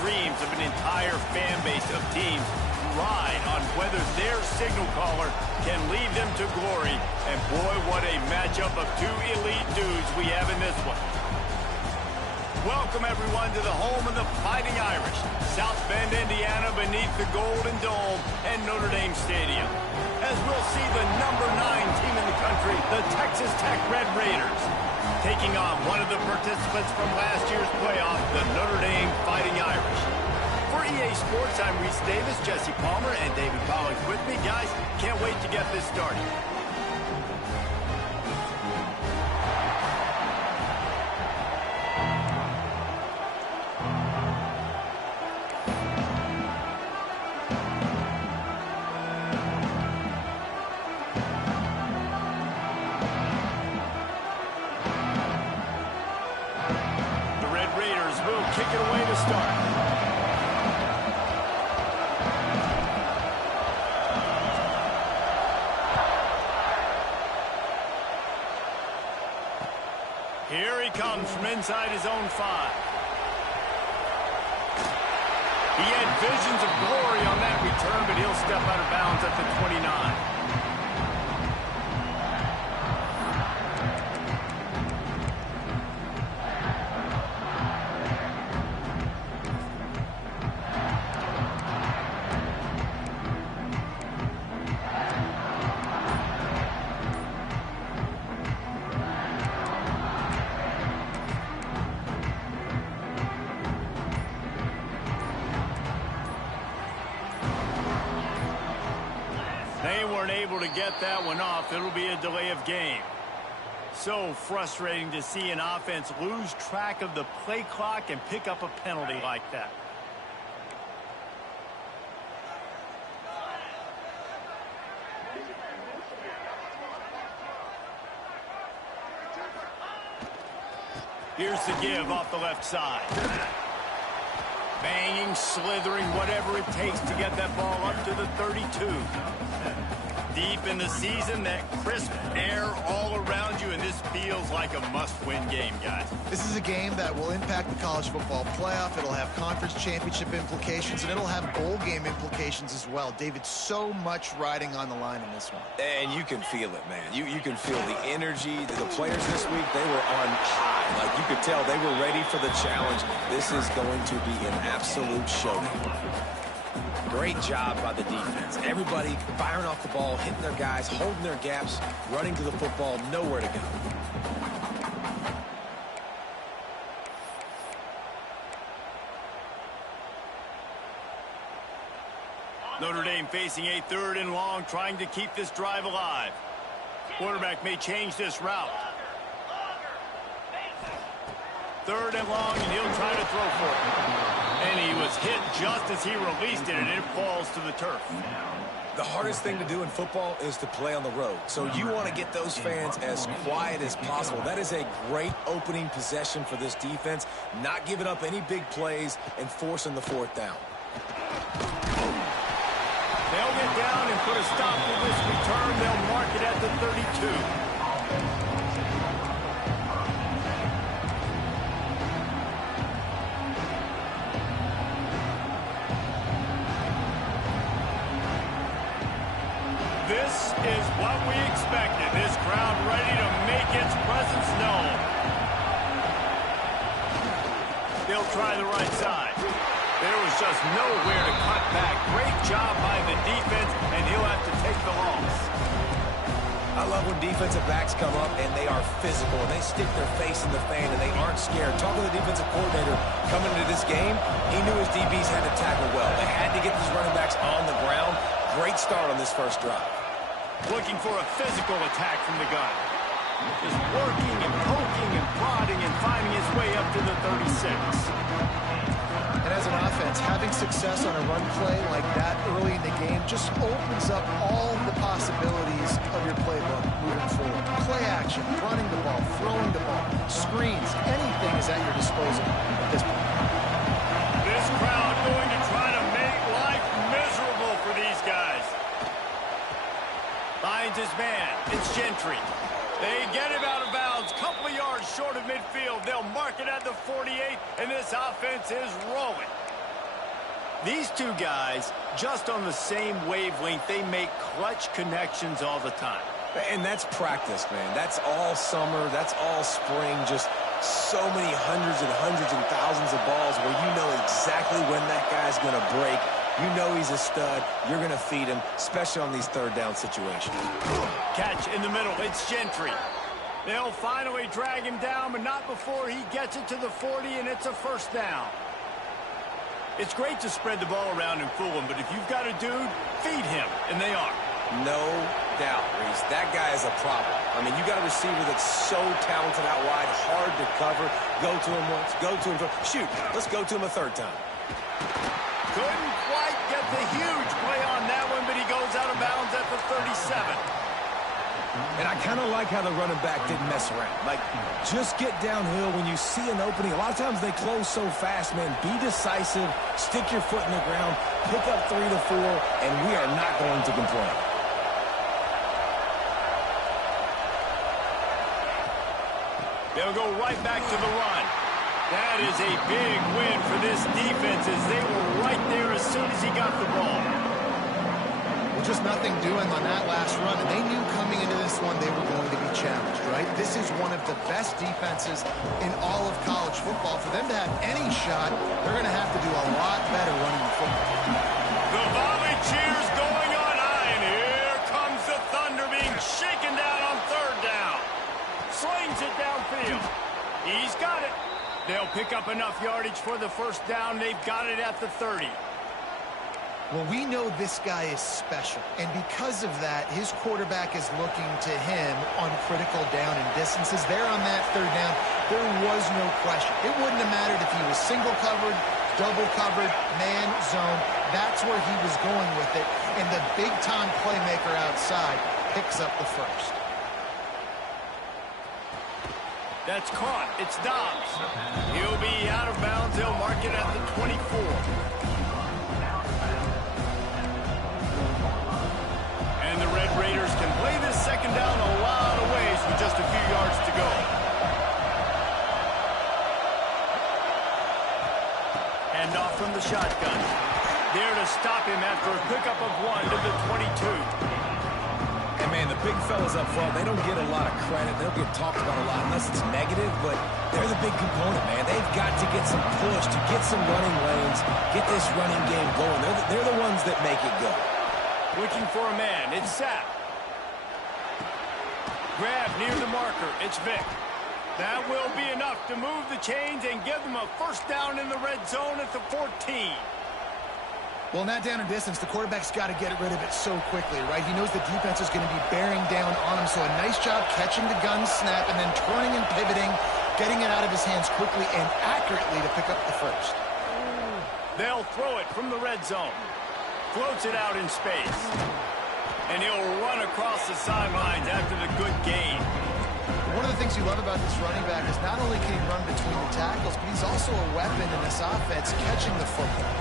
dreams of an entire fan base of teams ride on whether their signal caller can lead them to glory. And boy, what a matchup of two elite dudes we have in this one. Welcome, everyone, to the home of the Fighting Irish, South Bend, Indiana, beneath the Golden Dome and Notre Dame Stadium. As we'll see the #9 team in the country, the Texas Tech Red Raiders, taking on one of the participants from last year's playoff, the Notre Dame Fighting Irish. For EA Sports, I'm Reese Davis, Jesse Palmer, and David Pollack with me. Guys, can't wait to get this started. Kick it away to start. Here he comes from inside his own 5. He had visions of glory on that return, but he'll step out of bounds at the 29. They weren't able to get that one off. It'll be a delay of game. So frustrating to see an offense lose track of the play clock and pick up a penalty like that. Here's the give off the left side. Banging, slithering, whatever it takes to get that ball up to the 32. Deep in the season, that crisp air all around you, and this feels like a must-win game, guys. This is a game that will impact the college football playoff. It'll have conference championship implications, and it'll have bowl game implications as well. David, so much riding on the line in this one. And you can feel it, man. You can feel the energy. The players this week, they were on high. Like, you could tell they were ready for the challenge. This is going to be an absolute showdown. Great job by the defense. Everybody firing off the ball, hitting their guys, holding their gaps, running to the football, nowhere to go. Notre Dame facing a 3rd and long, trying to keep this drive alive. Quarterback may change this route. 3rd and long, and he'll try to throw for it. And he was hit just as he released it, and it falls to the turf. The hardest thing to do in football is to play on the road. So you want to get those fans as quiet as possible. That is a great opening possession for this defense. Not giving up any big plays and forcing the 4th down. They'll get down and put a stop to this return. They'll mark it at the 32. This is what we expected. This crowd ready to make its presence known. They'll try the right side. There was just nowhere to cut back. Great job by the defense, and he'll have to take the loss. I love when defensive backs come up and they are physical and they stick their face in the fan and they aren't scared. Talking to the defensive coordinator coming into this game, he knew his DBs had to tackle well. They had to get these running backs on the ground. Great start on this first drive. Looking for a physical attack from the gun. Just working and poking and prodding and finding his way up to the 36. And as an offense, having success on a run play like that early in the game just opens up all the possibilities of your playbook moving forward. Play action, running the ball, throwing the ball, screens, anything is at your disposal at this point. This crowd going to try to make life miserable for these guys. Finds his man. It's Gentry. They get him out of bounds. Couple of yards short of midfield. They'll mark it at the 48, and this offense is rolling. These two guys, just on the same wavelength, they make clutch connections all the time. And that's practice, man. That's all summer. That's all spring. Just so many hundreds and thousands of balls where you know exactly when that guy's going to break. You know he's a stud. You're going to feed him, especially on these third down situations. Catch in the middle. It's Gentry. They'll finally drag him down, but not before he gets it to the 40, and it's a first down. It's great to spread the ball around and fool him, but if you've got a dude, feed him, and they are. No doubt, Reese. That guy is a problem. I mean, you got a receiver that's so talented out wide, hard to cover. Go to him once, go to him twice. Shoot, let's go to him a third time. Couldn't quite get the huge play on that one, but he goes out of bounds at the 37. And I kind of like how the running back didn't mess around. Like, just get downhill when you see an opening. A lot of times they close so fast, man. Be decisive, stick your foot in the ground, pick up 3 to 4, and we are not going to complain. They'll go right back to the run. That is a big win for this defense as they were right there as soon as he got the ball. Well, just nothing doing on that last run, and they knew coming into this one they were going to be challenged, right? This is one of the best defenses in all of college football. For them to have any shot, they're going to have to do a lot better running the football. The volley cheers going on high, and here comes the Thunder being shaken down on third down. Slings it downfield. He's got it. They'll pick up enough yardage for the first down. They've got it at the 30. Well, we know this guy is special, and because of that, his quarterback is looking to him on critical down and distances. There on that third down, there was no question. It wouldn't have mattered if he was single covered, double covered, man, zone. That's where he was going with it, and the big-time playmaker outside picks up the first. That's caught. It's Dobbs. He'll be out of bounds. They'll mark it at the 24. And the Red Raiders can play this second down a lot of ways with just a few yards to go. Hand off from the shotgun. There to stop him after a pickup of 1 to the 22. And, man, the big fellas up front, they don't get a lot of credit. They don't get talked about a lot unless it's negative, but they're the big component, man. They've got to get some push, to get some running lanes, get this running game going. They're the ones that make it go. Looking for a man. It's Sapp. Grab near the marker. It's Vick. That will be enough to move the chains and give them a first down in the red zone at the 14. Well, in that down and distance, the quarterback's got to get rid of it so quickly, right? He knows the defense is going to be bearing down on him, so a nice job catching the gun snap and then turning and pivoting, getting it out of his hands quickly and accurately to pick up the first. They'll throw it from the red zone. Floats it out in space. And he'll run across the sidelines after the good gain. One of the things you love about this running back is not only can he run between the tackles, but he's also a weapon in this offense catching the football.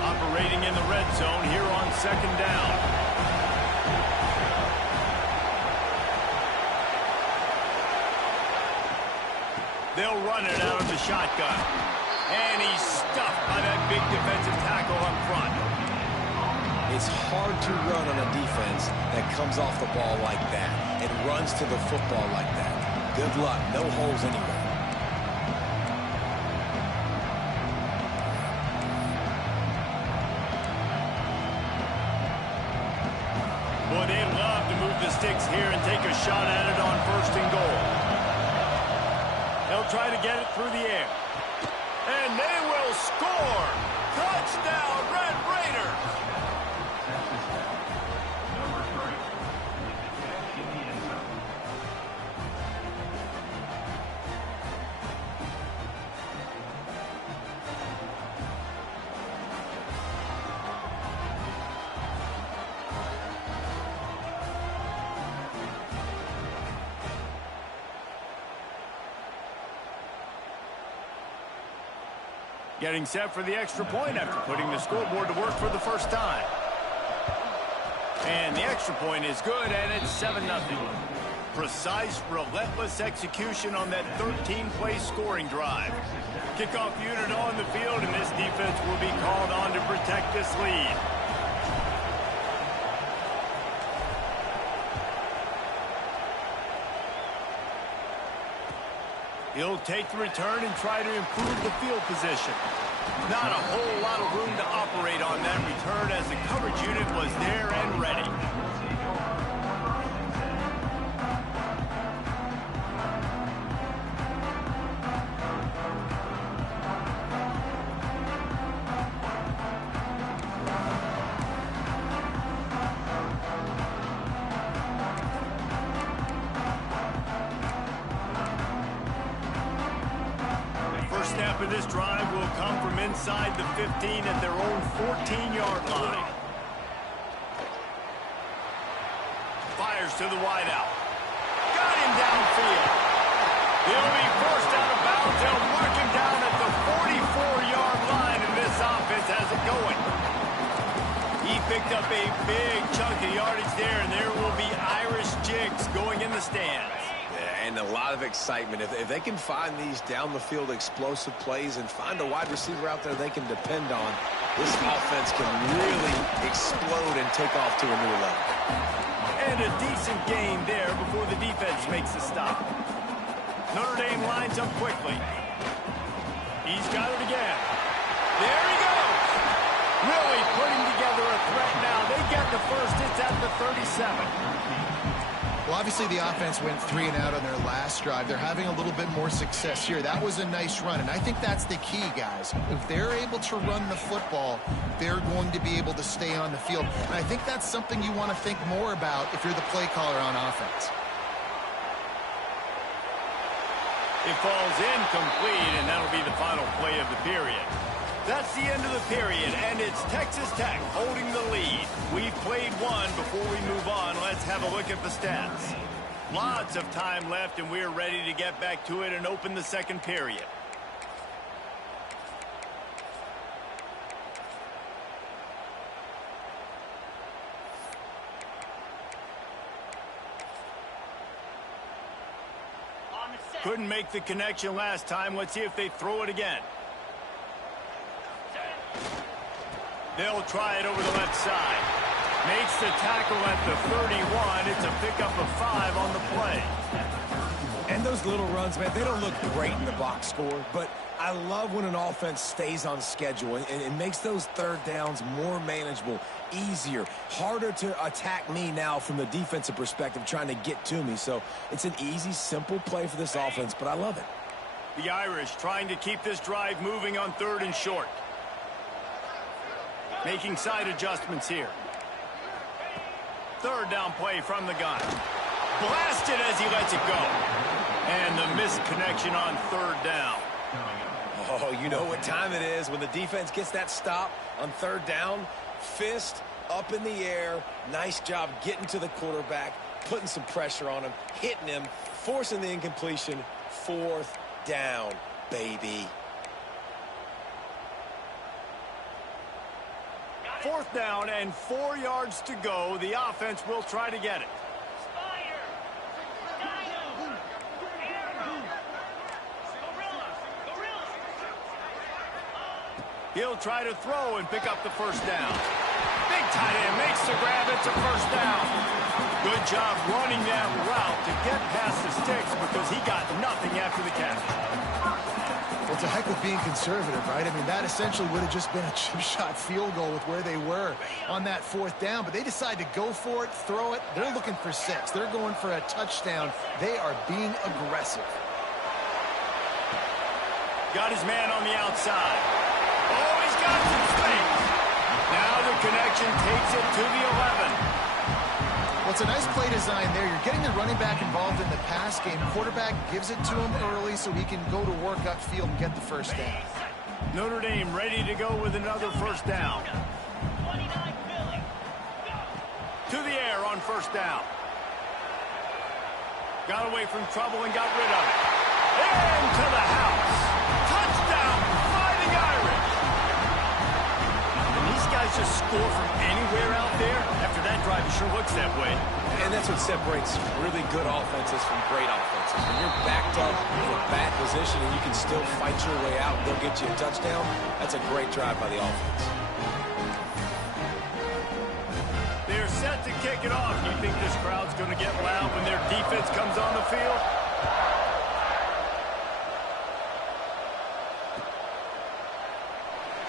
Operating in the red zone here on second down. They'll run it out of the shotgun. And he's stuffed by that big defensive tackle up front. It's hard to run on a defense that comes off the ball like that and runs to the football like that. Good luck. No holes anywhere. Boy, they love to move the sticks here and take a shot at it on first and goal. They'll try to get it through the air. And they will score! Touchdown, Red Raiders! Getting set for the extra point after putting the scoreboard to work for the first time. And the extra point is good, and it's 7-0. Precise, relentless execution on that 13-play scoring drive. Kickoff unit on the field, and this defense will be called on to protect this lead. He'll take the return and try to improve the field position. Not a whole lot of room to operate on that return as the coverage unit was there and ready. Snap of this drive will come from inside the 15 at their own 14-yard line. Fires to the wideout. Got him downfield. He'll be forced out of bounds. They'll mark him down at the 44-yard line, and this offense has it going. He picked up a big chunk of yardage there, and there will be Irish jigs going in the stands. And a lot of excitement. If they can find these down-the-field explosive plays and find a wide receiver out there they can depend on, this offense can really explode and take off to a new level. And a decent gain there before the defense makes the stop. Notre Dame lines up quickly. He's got it again. There he goes. Really putting together a threat now. They get the first. It's at the 37. Well, obviously the offense went 3 and out on their last drive. They're having a little bit more success here. That was a nice run, and I think that's the key, guys. If they're able to run the football, they're going to be able to stay on the field. And I think that's something you want to think more about if you're the play caller on offense. It falls incomplete, and that'll be the final play of the period. That's the end of the period, and it's Texas Tech holding the lead. We've played one. Before we move on, let's have a look at the stats. Lots of time left, and we're ready to get back to it and open the second period. Couldn't make the connection last time. Let's see if they throw it again. They'll try it over the left side. Makes the tackle at the 31. It's a pickup of 5 on the play. And those little runs, man, they don't look great in the box score, but I love when an offense stays on schedule and it makes those third downs more manageable, easier, harder to attack me now from the defensive perspective trying to get to me. So it's an easy, simple play for this offense, but I love it. The Irish trying to keep this drive moving on 3rd and short. Making side adjustments here. 3rd down play from the gun. Blasted as he lets it go. And the missed connection on 3rd down. Oh, you know what time it is when the defense gets that stop on 3rd down. Fist up in the air. Nice job getting to the quarterback, putting some pressure on him, hitting him, forcing the incompletion. 4th down, baby. 4th down and 4 yards to go. The offense will try to get it. He'll try to throw and pick up the 1st down. Big tight end makes the grab. It's a 1st down. Good job running that route to get past the sticks because he got nothing after the catch. Well, to heck with being conservative, right? I mean, that essentially would have just been a chip shot field goal with where they were on that 4th down. But they decide to go for it, throw it. They're looking for 6. They're going for a touchdown. They are being aggressive. Got his man on the outside. Oh, he's got some space. Now the connection takes it to the 11. Well, it's a nice play design there. You're getting the running back involved in the pass game. Quarterback gives it to him early so he can go to work upfield and get the 1st down. Notre Dame ready to go with another 1st down. To the air on 1st down. Got away from trouble and got rid of it. Into the house. Touchdown, Fighting Irish. And these guys guys just score from anywhere out there? After that drive, it sure looks that way. And that's what separates really good offenses from great offenses. When you're backed up in a bad position and you can still fight your way out and they'll get you a touchdown, that's a great drive by the offense. They're set to kick it off. You think this crowd's going to get loud when their defense comes on the field?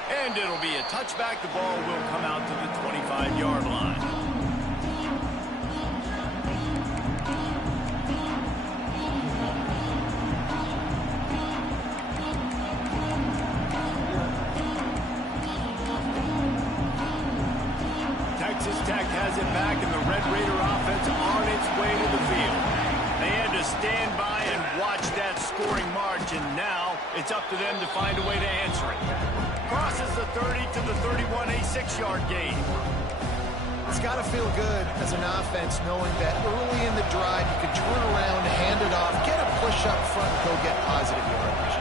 And it'll be a touchback. The ball will come out to the 25-yard line. Texas Tech has it back, and the Red Raider offense on its way to the field. They had to stand by and watch that scoring march, and now it's up to them to find a way to answer it. Crosses the 30 to the 31, a 6-yard gain. It's got to feel good as an offense knowing that early in the drive you can turn around, hand it off, get a push up front, and go get positive yardage.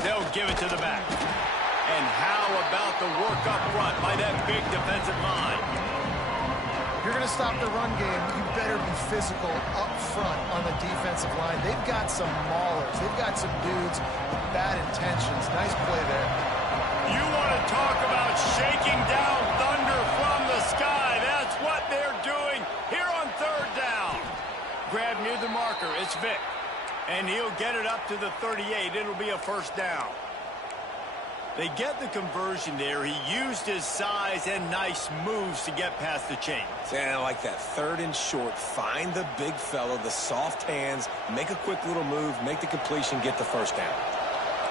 They'll give it to the back. And how about the work up front by that big defensive line? If you're going to stop the run game, you better be physical up front on the defensive line. They've got some maulers. They've got some dudes with bad intentions. Nice play there. You want to talk about shaking down thunder from the sky. That's what they're doing here on third down. Grab near the marker. It's Vic. And he'll get it up to the 38. It'll be a first down. They get the conversion there. He used his size and nice moves to get past the chains. Yeah, I like that. Third and short. Find the big fella, the soft hands, make a quick little move, make the completion, get the first down.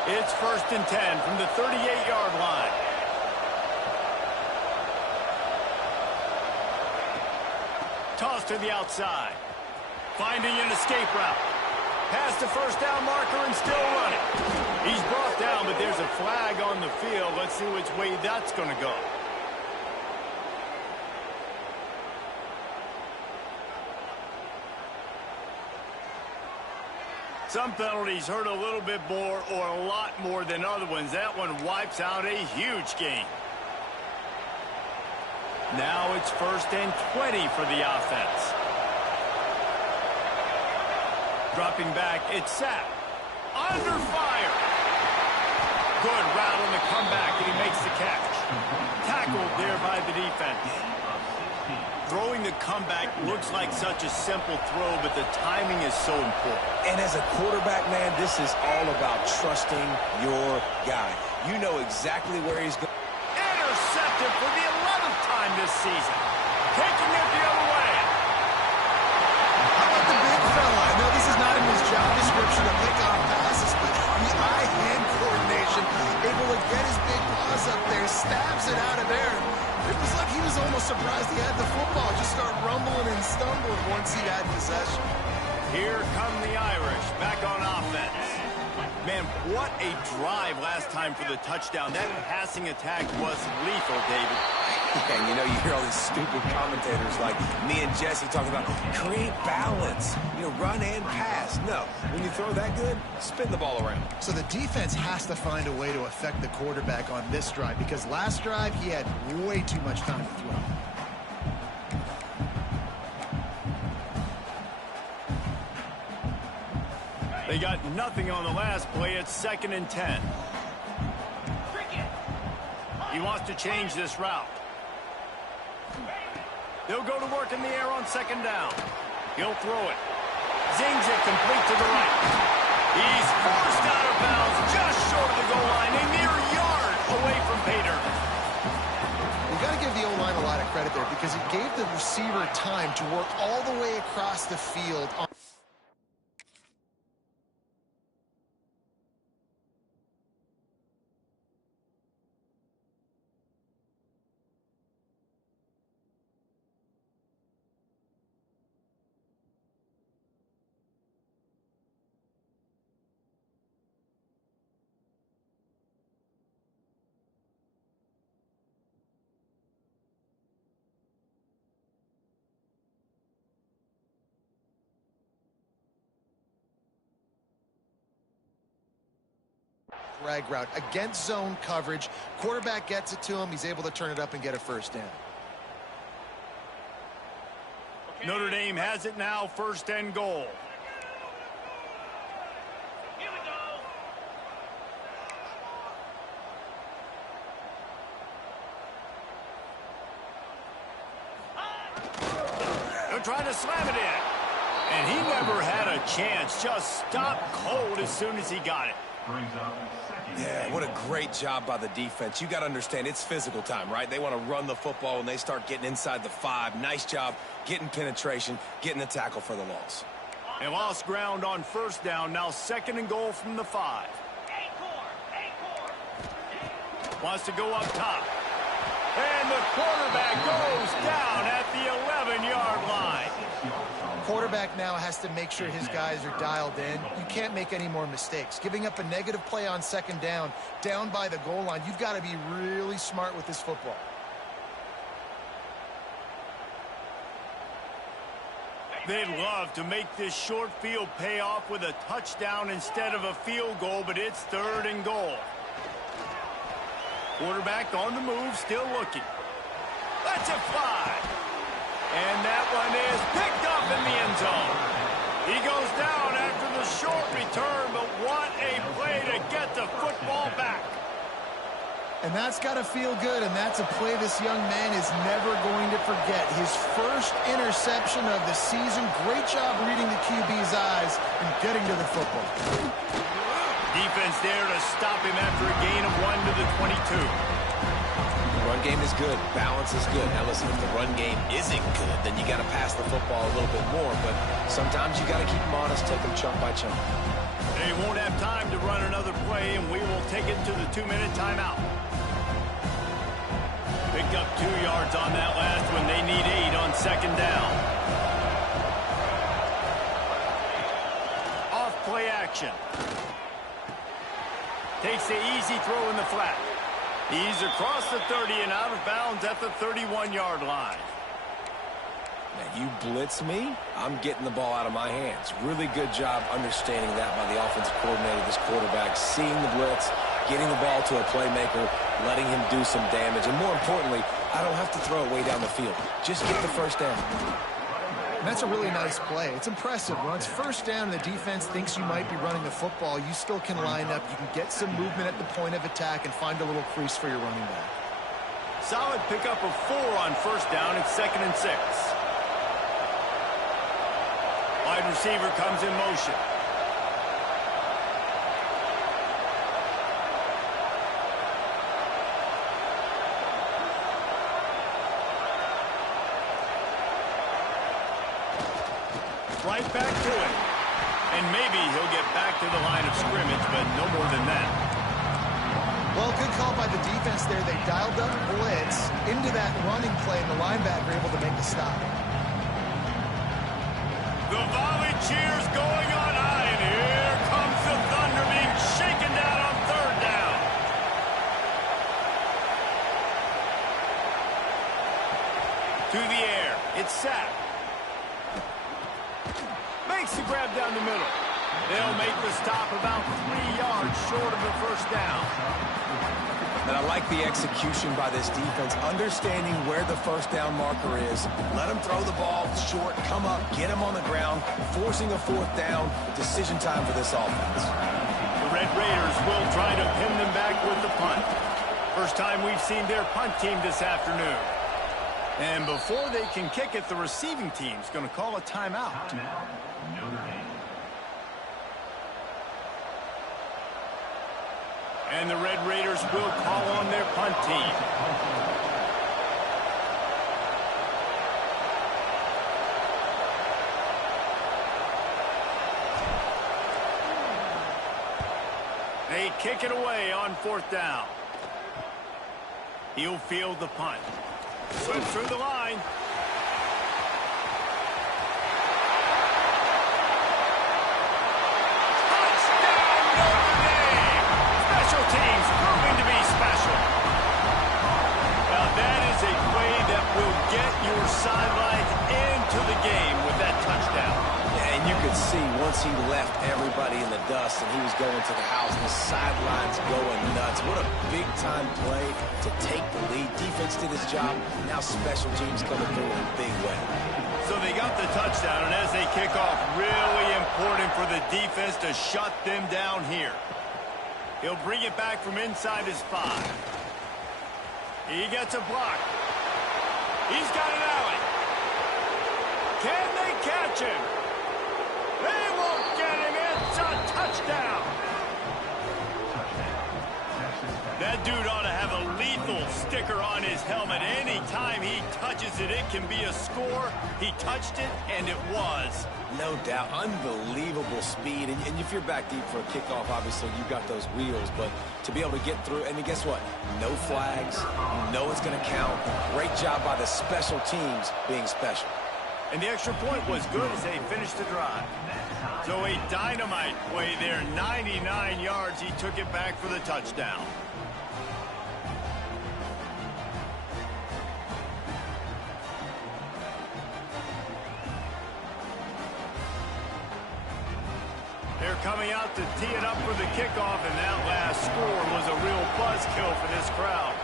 It's 1st and 10 from the 38-yard line. Toss to the outside. Finding an escape route. Past the first down marker and still running. He's brought down, but there's a flag on the field. Let's see which way that's going to go. Some penalties hurt a little bit more or a lot more than other ones. That one wipes out a huge game. Now it's 1st and 20 for the offense. Dropping back, it's sacked. Under fire. Good route on the comeback, and he makes the catch. Tackled there by the defense. Throwing the comeback looks like such a simple throw, but the timing is so important. And as a quarterback, man, this is all about trusting your guy. You know exactly where he's going. Intercepted for the 11th time this season. Taking it the other way. How about the big fella? I know this is not in his job description to pick off passes, but the eye-hand coordination, able to get his big paws up there, stabs it out of there. It was like he was almost surprised he had the football. Just start rumbling and stumbling once he had possession. Here come the Irish back on offense. Man, what a drive last time for the touchdown. That passing attack was lethal, David. And you know, you hear all these stupid commentators like me and Jesse talking about create balance, run and pass. No, when you throw that good, spin the ball around. So the defense has to find a way to affect the quarterback on this drive because last drive he had way too much time to throw. They got nothing on the last play. It's 2nd and 10. He wants to change this route. They'll go to work in the air on 2nd down. He'll throw it. Zings it complete to the right. He's forced out of bounds just short of the goal line, a mere yard away from Pater. We've got to give the O-line a lot of credit there because it gave the receiver time to work all the way across the field. drag route against zone coverage. Quarterback gets it to him. He's able to turn it up and get a first down. Notre Dame has it now, 1st and goal. Here we go. They're trying to slam it in. And he never had a chance. Just stopped cold as soon as he got it. Yeah, what a great job by the defense. You got to understand, it's physical time, right? They want to run the football and they start getting inside the 5. Nice job getting penetration, getting the tackle for the loss. They lost ground on 1st down. Now 2nd and goal from the 5. Wants to go up top. And the quarterback goes down at the 11-yard line. Quarterback now has to make sure his guys are dialed in. You can't make any more mistakes. Giving up a negative play on 2nd down by the goal line, you've got to be really smart with this football. They'd love to make this short field pay off with a touchdown instead of a field goal, but it's 3rd and goal. Quarterback on the move, still looking. Lets it fly. And that one is picked up in the end zone. He goes down after the short return, but what a play to get the football back. And that's got to feel good, and that's a play this young man is never going to forget. His first interception of the season. Great job reading the QB's eyes and getting to the football. Defense there to stop him after a gain of 1 to the 22. Run game is good. Balance is good. Now listen, if the run game isn't good, then you got to pass the football a little bit more. But sometimes you got to keep them honest, take them chunk by chunk. They won't have time to run another play, and we will take it to the 2-minute timeout. Picked up 2 yards on that last one. They need 8 on 2nd down. Off play action. Takes the easy throw in the flat. He's across the 30 and out of bounds at the 31-yard line. Now, you blitz me, I'm getting the ball out of my hands. Really good job understanding that by the offensive coordinator, this quarterback, seeing the blitz, getting the ball to a playmaker, letting him do some damage. And more importantly, I don't have to throw it way down the field. Just get the first down. And that's a really nice play. It's impressive. When it's 1st down and the defense thinks you might be running the football, you still can line up. You can get some movement at the point of attack and find a little crease for your running back. Solid pickup of 4 on 1st down. It's 2nd and 6. Wide receiver comes in motion. Right back to it. And maybe he'll get back to the line of scrimmage, but no more than that. Well, good call by the defense there. They dialed up blitz into that running play, and the linebacker able to make the stop. The volley cheers going on high, and here comes the Thunder being shaken down on 3rd down. To the air. It's sacked. Makes the grab down the middle. They'll make the stop about 3 yards short of the 1st down. And I like the execution by this defense, understanding where the 1st down marker is. Let them throw the ball short, come up, get them on the ground, forcing a 4th down. Decision time for this offense. The Red Raiders will try to pin them back with the punt. First time we've seen their punt team this afternoon. And before they can kick it, the receiving team's going to call a timeout. And the Red Raiders will call on their punt team. They kick it away on 4th down. He'll field the punt. Slips through the line. Touchdown, Notre Dame! Special teams proving to be special. Now that is a play that will get your sidelines into the game with that touchdown. And you could see once he left everybody in the dust and he was going to the house, the sidelines going nuts. What a big-time play to take the lead. Defense did his job. Now special teams coming through in a big way. So they got the touchdown, and as they kick off, really important for the defense to shut them down here. He'll bring it back from inside his 5. He gets a block. He's got an alley. Can they catch him? They won't get him. It's a touchdown. That dude ought to have a lethal sticker on his helmet. Anytime he touches it, it can be a score. He touched it, and it was. No doubt. Unbelievable speed. And if you're back deep for a kickoff, obviously you've got those wheels. But to be able to get through, and guess what? No flags. You know it's going to count. Great job by the special teams being special. And the extra point was good as they finished the drive. So a dynamite play there. 99 yards. He took it back for the touchdown. They're coming out to tee it up for the kickoff, and that last score was a real buzzkill for this crowd.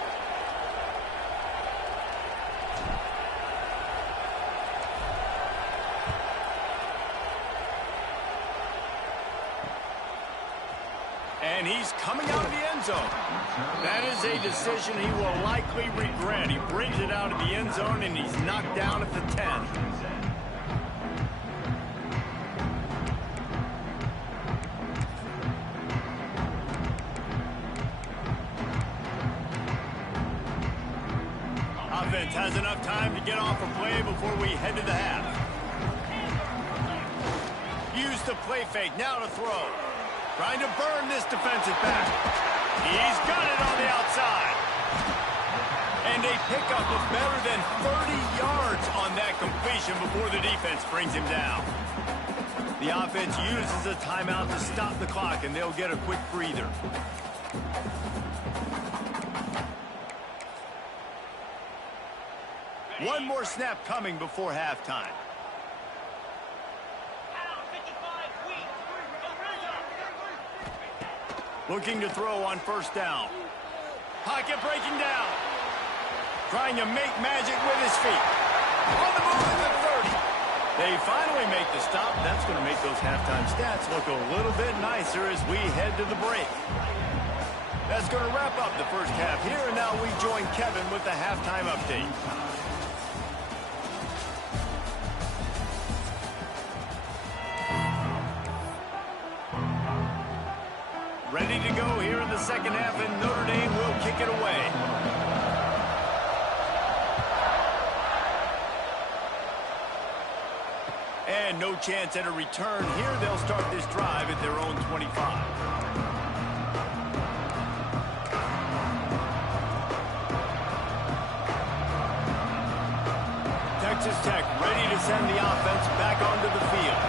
And he's coming out of the end zone. That is a decision he will likely regret. He brings it out of the end zone, and he's knocked down at the 10. Offense has enough time to get off a play before we head to the half. Use the play fake, now to throw. Trying to burn this defensive back. He's got it on the outside. And a pickup of better than 30 yards on that completion before the defense brings him down. The offense uses a timeout to stop the clock, and they'll get a quick breather. One more snap coming before halftime. Looking to throw on first down. Pocket breaking down. Trying to make magic with his feet. On the move at the 30. They finally make the stop. That's going to make those halftime stats look a little bit nicer as we head to the break. That's going to wrap up the first half here, and now we join Kevin with the halftime update. Ready to go here in the second half, and Notre Dame will kick it away. And no chance at a return here. They'll start this drive at their own 25. Texas Tech ready to send the offense back onto the field.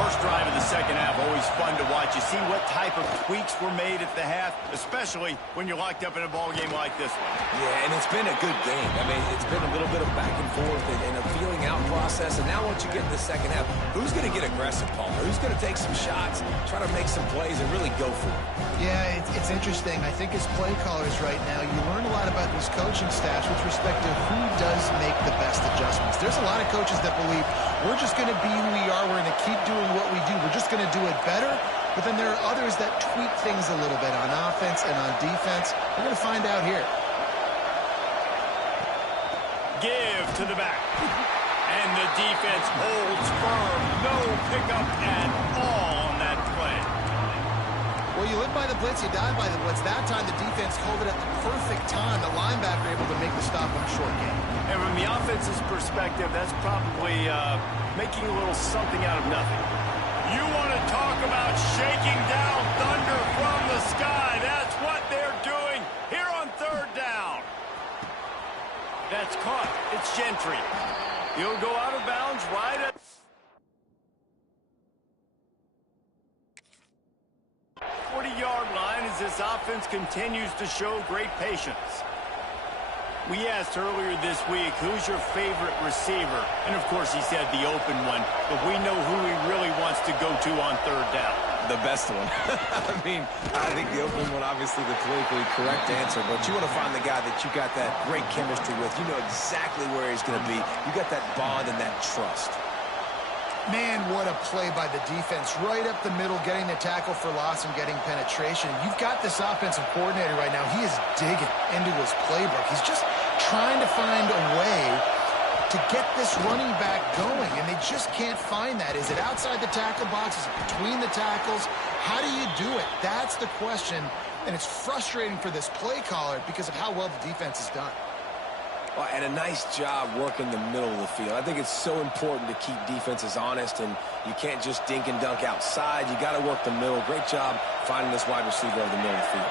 First drive of the second half, always fun to watch. You see what type of tweaks were made at the half, especially when you're locked up in a ball game like this one. Yeah, and it's been a good game. I mean, it's been a little bit of back and forth and a feeling out process. And now once you get in the second half, who's going to get aggressive, Paul? Who's going to take some shots, try to make some plays, and really go for it? Yeah, it's interesting. I think as play callers right now, you learn a lot about these coaching staffs with respect to who does make the best adjustments. There's a lot of coaches that believe we're just going to be who we are. We're going to keep doing what we do. We're just going to do it better. But then there are others that tweak things a little bit on offense and on defense. We're going to find out here. Give to the back. And the defense holds firm. No pickup at all on that play. Well, you live by the blitz, you die by the blitz. That time the defense called it at the perfect time. The linebacker able to make the stop on a short game. And from the offense's perspective, that's probably making a little something out of nothing. You want to talk about shaking down thunder from the sky. That's what they're doing here on third down. That's caught. It's Gentry. He'll go out of bounds right at 40-yard line as this offense continues to show great patience. We asked earlier this week, who's your favorite receiver? And, of course, he said the open one. But we know who he really wants to go to on third down? The best one. I mean, I think the opening one, obviously the politically correct answer, but you want to find the guy that you got that great chemistry with. You know exactly where he's going to be. You got that bond and that trust. Man, what a play by the defense. Right up the middle, getting the tackle for loss and getting penetration. You've got this offensive coordinator right now. He is digging into his playbook. He's just trying to find a way to get this running back going, and they just can't find that. Is it outside the tackle box? Is it between the tackles? How do you do it? That's the question, and it's frustrating for this play caller because of how well the defense has done. Well, and a nice job working the middle of the field. I think it's so important to keep defenses honest, and you can't just dink and dunk outside. You got to work the middle. Great job finding this wide receiver over the middle of the field.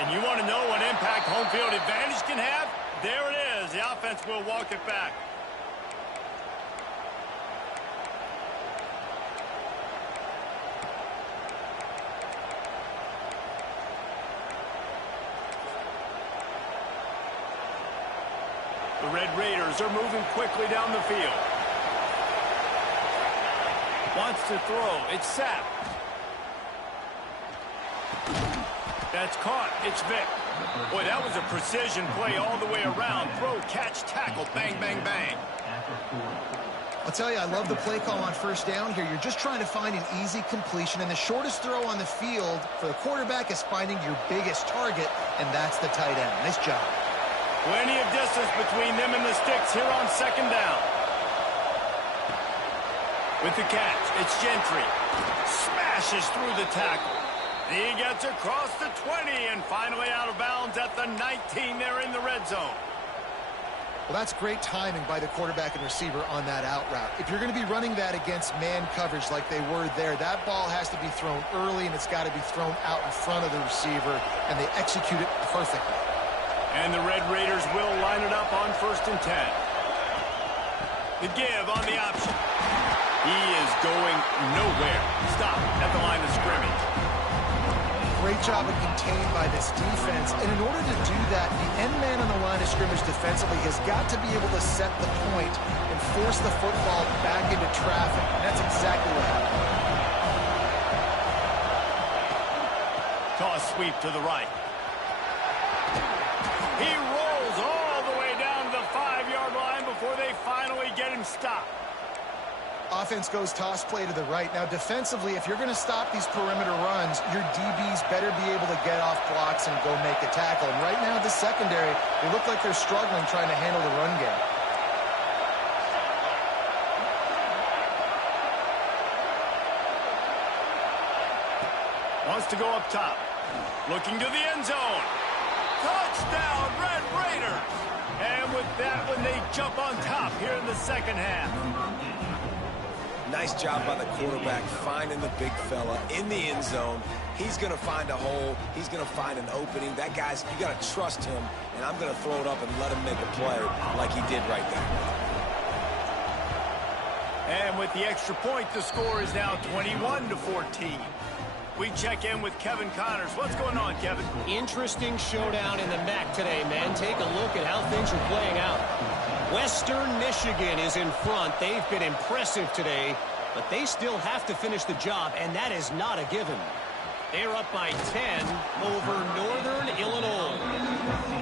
And you want to know what impact home field advantage can have? There it is. The offense will walk it back. The Red Raiders are moving quickly down the field. Wants to throw. It's sapped. That's caught. It's Vic. Boy, that was a precision play all the way around. Throw, catch, tackle, bang, bang, bang. I'll tell you, I love the play call on first down here. You're just trying to find an easy completion, and the shortest throw on the field for the quarterback is finding your biggest target, and that's the tight end. Nice job. Plenty of distance between them and the sticks here on second down. With the catch, it's Gentry. Smashes through the tackle. He gets across the 20 and finally out of bounds at the 19 there in the red zone. Well, that's great timing by the quarterback and receiver on that out route. If you're going to be running that against man coverage like they were there, that ball has to be thrown early and it's got to be thrown out in front of the receiver, and they execute it perfectly. And the Red Raiders will line it up on 1st and 10. The give on the option. He is going nowhere. Stop at the line of scrimmage. Great job of contained by this defense. And in order to do that, the end man on the line of scrimmage defensively has got to be able to set the point and force the football back into traffic. And that's exactly what happened. Toss sweep to the right. He rolls all the way down to the 5-yard line before they finally get him stopped. Offense goes toss play to the right. Now, defensively, if you're going to stop these perimeter runs, your DBs better be able to get off blocks and go make a tackle. And right now, the secondary, they look like they're struggling trying to handle the run game. Wants to go up top. Looking to the end zone. Touchdown, Red Raiders! And with that one, they jump on top here in the second half. Nice job by the quarterback finding the big fella in the end zone. He's going to find a hole. He's going to find an opening. That guy's, you got to trust him, and I'm going to throw it up and let him make a play like he did right there. And with the extra point, the score is now 21-14. We check in with Kevin Connors. What's going on, Kevin? Interesting showdown in the MAC today, man. Take a look at how things are playing out. Western Michigan is in front. They've been impressive today, but they still have to finish the job, and that is not a given. They're up by 10 over Northern Illinois.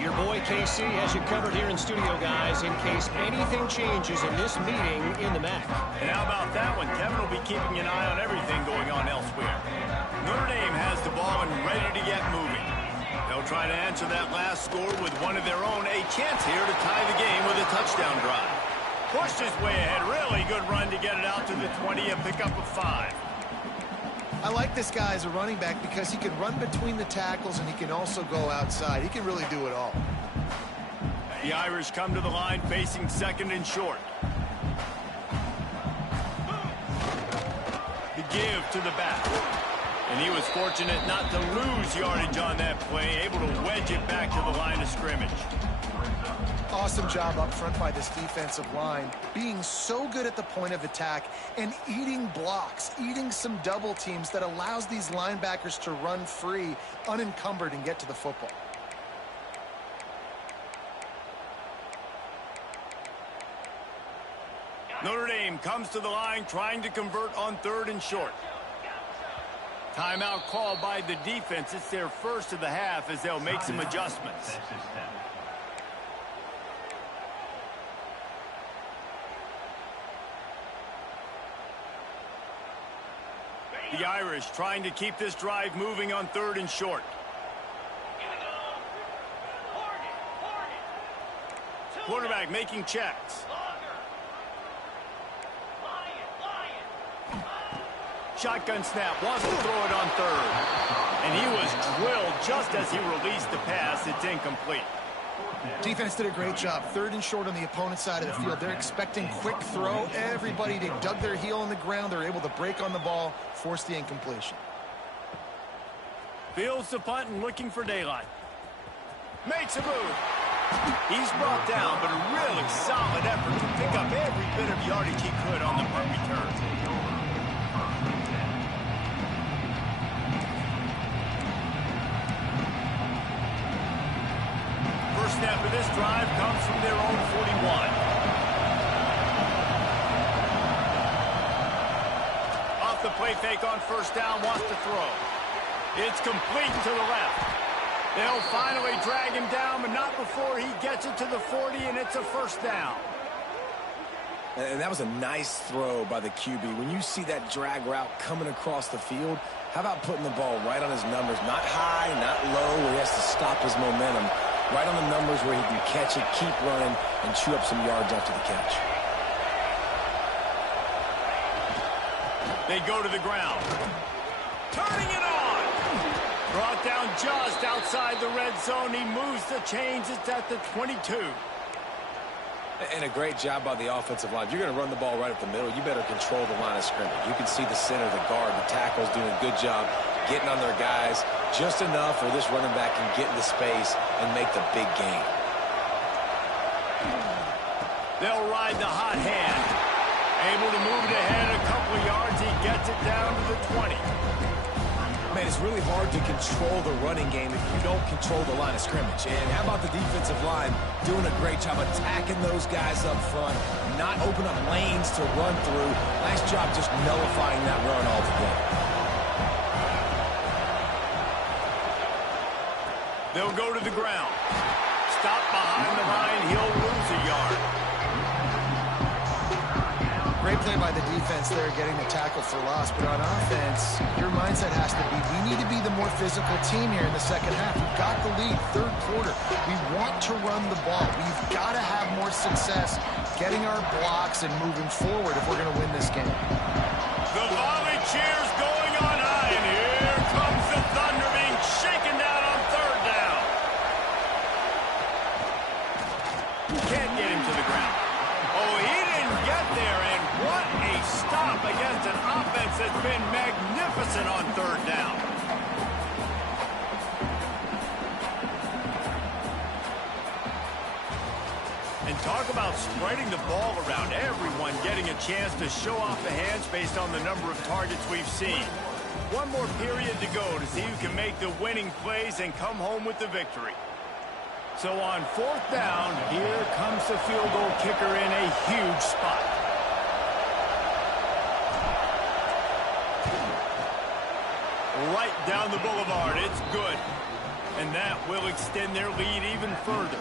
Your boy KC has you covered here in studio, guys, in case anything changes in this meeting in the MAC. And how about that one? Kevin will be keeping an eye on everything going on elsewhere. Notre Dame has the ball and ready to get moving. They'll try to answer that last score with one of their own. A chance here to tie the game with a touchdown drive. Pushed his way ahead. Really good run to get it out to the 20 and pick up a 5. I like this guy as a running back because he can run between the tackles and he can also go outside. He can really do it all. The Irish come to the line facing 2nd and short. The give to the back. And he was fortunate not to lose yardage on that play, able to wedge it back to the line of scrimmage. Awesome job up front by this defensive line, being so good at the point of attack and eating blocks, eating some double teams that allows these linebackers to run free, unencumbered, and get to the football. Notre Dame comes to the line trying to convert on 3rd and short. Timeout called by the defense. It's their first of the half as they'll make some adjustments. The Irish trying to keep this drive moving on 3rd and short. Quarterback making checks. Shotgun snap, wants to throw it on 3rd. And he was drilled just as he released the pass. It's incomplete. Defense did a great job. 3rd and short on the opponent's side of the field. They're expecting quick throw. Everybody, they dug their heel on the ground. They're able to break on the ball, force the incompletion. Fields the punt and looking for daylight. Makes a move. He's brought down, but a really solid effort to pick up every bit of yardage he could on the punt return. First snap of this drive comes from their own 41. Off the play fake on first down, wants to throw. It's complete to the left. They'll finally drag him down, but not before he gets it to the 40, and it's a first down. And that was a nice throw by the QB. When you see that drag route coming across the field, how about putting the ball right on his numbers? Not high, not low, where he has to stop his momentum. Right on the numbers where he can catch it, keep running, and chew up some yards after the catch. They go to the ground. Turning it on. Brought down just outside the red zone. He moves the chains. It's at the 22. And a great job by the offensive line. If you're going to run the ball right up the middle, you better control the line of scrimmage. You can see the center, the guard, the tackles doing a good job getting on their guys just enough where this running back can get into space and make the big gain. They'll ride the hot hand. Able to move it ahead a couple of yards. He gets it down to the 20. Man, it's really hard to control the running game if you don't control the line of scrimmage. And how about the defensive line doing a great job attacking those guys up front, not open up lanes to run through. Nice job just nullifying that run altogether. They'll go to the ground. Stop behind the line. He'll lose a yard. Great play by the defense there, getting the tackle for loss. But on offense, your mindset has to be, we need to be the more physical team here in the second half. We've got the lead, 3rd quarter. We want to run the ball. We've got to have more success getting our blocks and moving forward if we're going to win this game. The volley cheers going on high, and here comes the Thunder being shaken down on 3rd down. Can't get him to the ground. Oh, he didn't get there, and what a stop against an offense that's been magnificent on 3rd down. And talk about spreading the ball around, everyone getting a chance to show off the hands based on the number of targets we've seen. One more period to go to see who can make the winning plays and come home with the victory. So on 4th down, here comes the field goal kicker in a huge spot. Right down the boulevard, it's good. And that will extend their lead even further.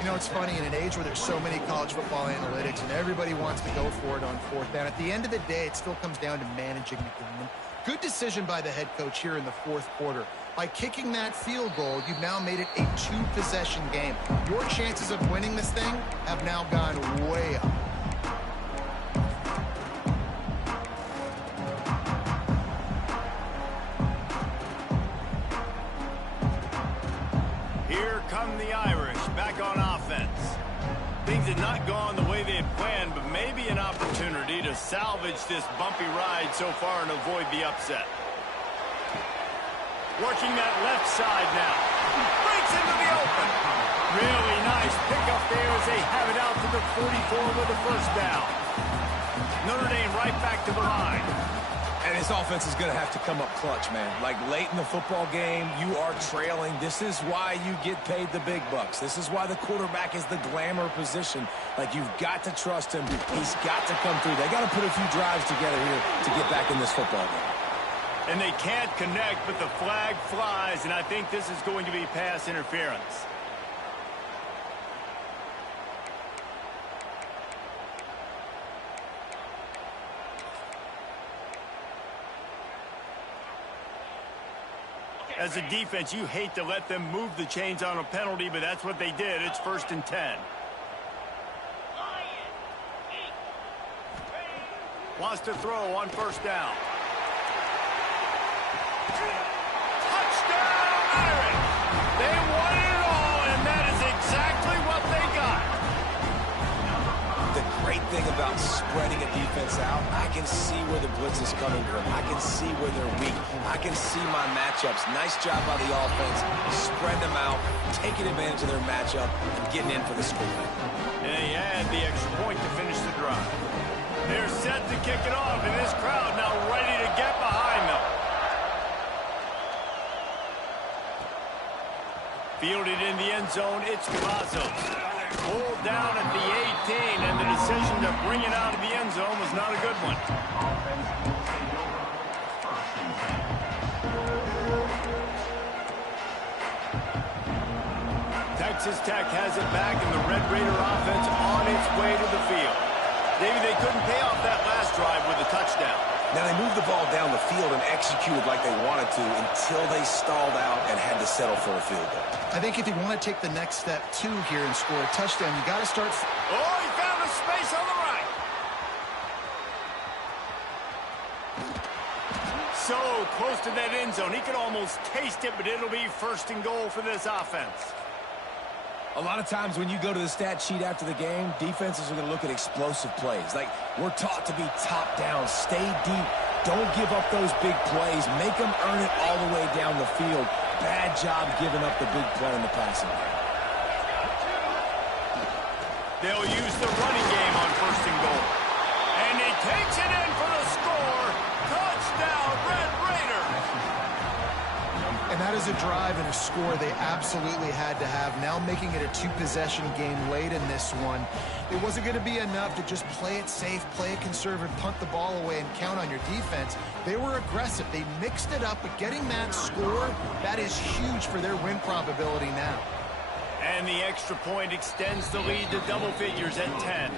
You know, it's funny, in an age where there's so many college football analytics and everybody wants to go for it on 4th down, at the end of the day, it still comes down to managing the game. Good decision by the head coach here in the 4th quarter. By kicking that field goal, you've now made it a 2-possession game. Your chances of winning this thing have now gone way up. Here come the Irish back on offense. Things had not gone the way they had planned, but maybe an opportunity to salvage this bumpy ride so far and avoid the upset. Working that left side now. Breaks into the open. Really nice pickup there as they have it out to the 44 with a first down. Notre Dame right back to the line. And his offense is going to have to come up clutch, man. Like late in the football game, you are trailing. This is why you get paid the big bucks. This is why the quarterback is the glamour position. Like, you've got to trust him. He's got to come through. They got to put a few drives together here to get back in this football game. And they can't connect, but the flag flies, and I think this is going to be pass interference. As a defense, you hate to let them move the chains on a penalty, but that's what they did. It's 1st and 10. Wants to throw on first down. Touchdown, Irish! They won it all, and that is exactly what they got. The great thing about spreading a defense out, I can see where the blitz is coming from. I can see where they're weak. I can see my matchups. Nice job by the offense. Spread them out, taking advantage of their matchup, and getting in for the score. And they add the extra point to finish the drive. They're set to kick it off, and this crowd now ready to get behind them. Fielded in the end zone, it's Cavazos. Pulled down at the 18, and the decision to bring it out of the end zone was not a good one. Texas Tech has it back, and the Red Raider offense on its way to the field. Maybe they couldn't pay off that last drive with a touchdown. Now, they moved the ball down the field and executed like they wanted to until they stalled out and had to settle for a field goal. I think if you want to take the next step, too, here and score a touchdown, you got to start. Oh, he found a space on the right. So close to that end zone. He could almost taste it, but it'll be 1st and goal for this offense. A lot of times when you go to the stat sheet after the game, defenses are going to look at explosive plays. Like, we're taught to be top down, stay deep, don't give up those big plays, make them earn it all the way down the field. Bad job giving up the big play in the passing game. They'll use the running game on 1st and goal. And he takes it in for the score. Touchdown, Red Raiders. And that is a drive and a score they absolutely had to have. Now making it a 2-possession game late in this one. It wasn't going to be enough to just play it safe, play it conservative, punt the ball away, and count on your defense. They were aggressive. They mixed it up, but getting that score, that is huge for their win probability now. And the extra point extends the lead to double figures at 10.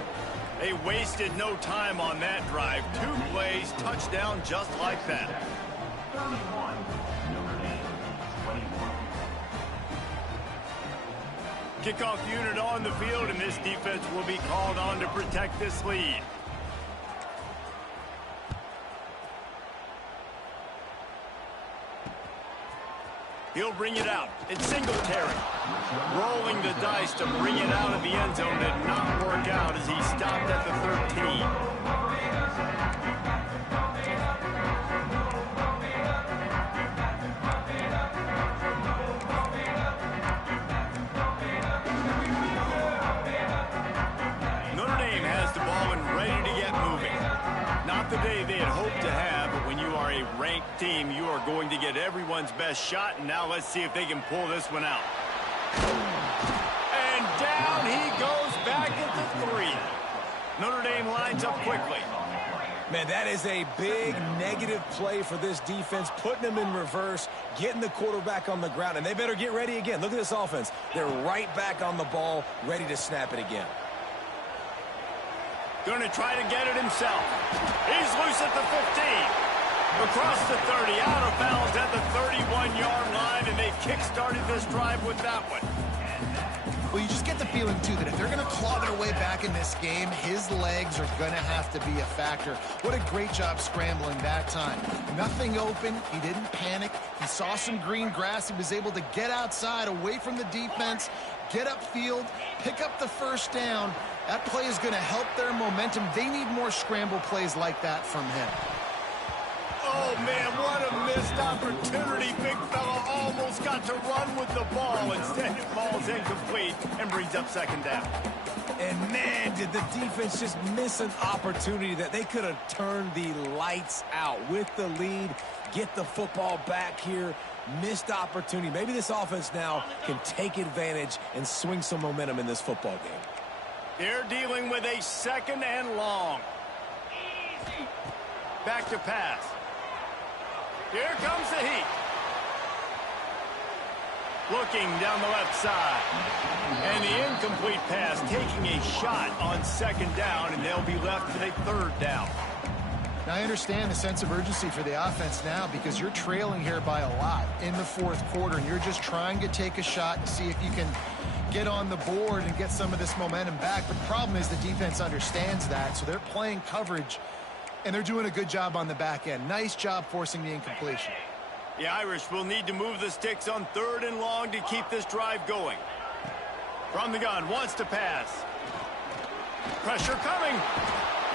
They wasted no time on that drive. 2 plays, touchdown just like that. Kickoff unit on the field, and this defense will be called on to protect this lead. He'll bring it out. It's Singletary. Rolling the dice to bring it out of the end zone did not work out as he stopped at the 13. The day they had hoped to have, but when you are a ranked team, you are going to get everyone's best shot, and now let's see if they can pull this one out. And down he goes back at the 3. Notre Dame lines up quickly. Man, that is a big negative play for this defense, putting them in reverse, getting the quarterback on the ground, and they better get ready again. Look at this offense. They're right back on the ball, ready to snap it again. Going to try to get it himself. He's loose at the 15. Across the 30, out of bounds at the 31-yard line, and they've kick-started this drive with that one. Well, you just get the feeling, too, that if they're going to claw their way back in this game, his legs are going to have to be a factor. What a great job scrambling that time. Nothing open. He didn't panic. He saw some green grass. He was able to get outside, away from the defense, get upfield, pick up the first down. That play is going to help their momentum. They need more scramble plays like that from him. Oh, Oh, man, what a missed opportunity. Big fella almost got to run with the ball. Instead, it falls incomplete and brings up second down. And, man, did the defense just miss an opportunity that they could have turned the lights out with the lead, get the football back here. Missed opportunity. Maybe this offense now can take advantage and swing some momentum in this football game. They're dealing with a second and long. Back to pass. Here comes the heat. Looking down the left side. And the incomplete pass taking a shot on second down, and they'll be left with a third down. Now, I understand the sense of urgency for the offense now because you're trailing here by a lot in the fourth quarter, and you're just trying to take a shot to see if you can get on the board and get some of this momentum back. But the problem is the defense understands that, so they're playing coverage, and they're doing a good job on the back end. Nice job forcing the incompletion. The Irish will need to move the sticks on third and long to keep this drive going. From the gun, wants to pass. Pressure coming.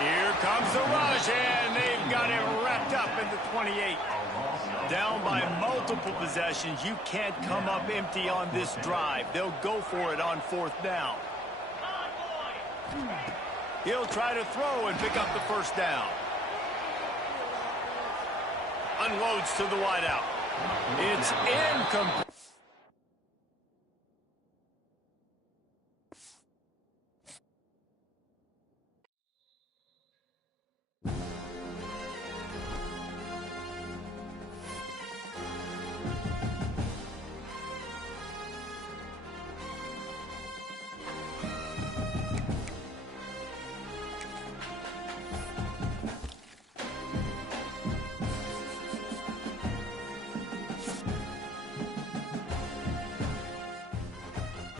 Here comes the rush, and they've got it wrapped up in the 28. Down by multiple possessions. You can't come up empty on this drive. They'll go for it on fourth down. He'll try to throw and pick up the first down. Unloads to the wideout. It's incomplete.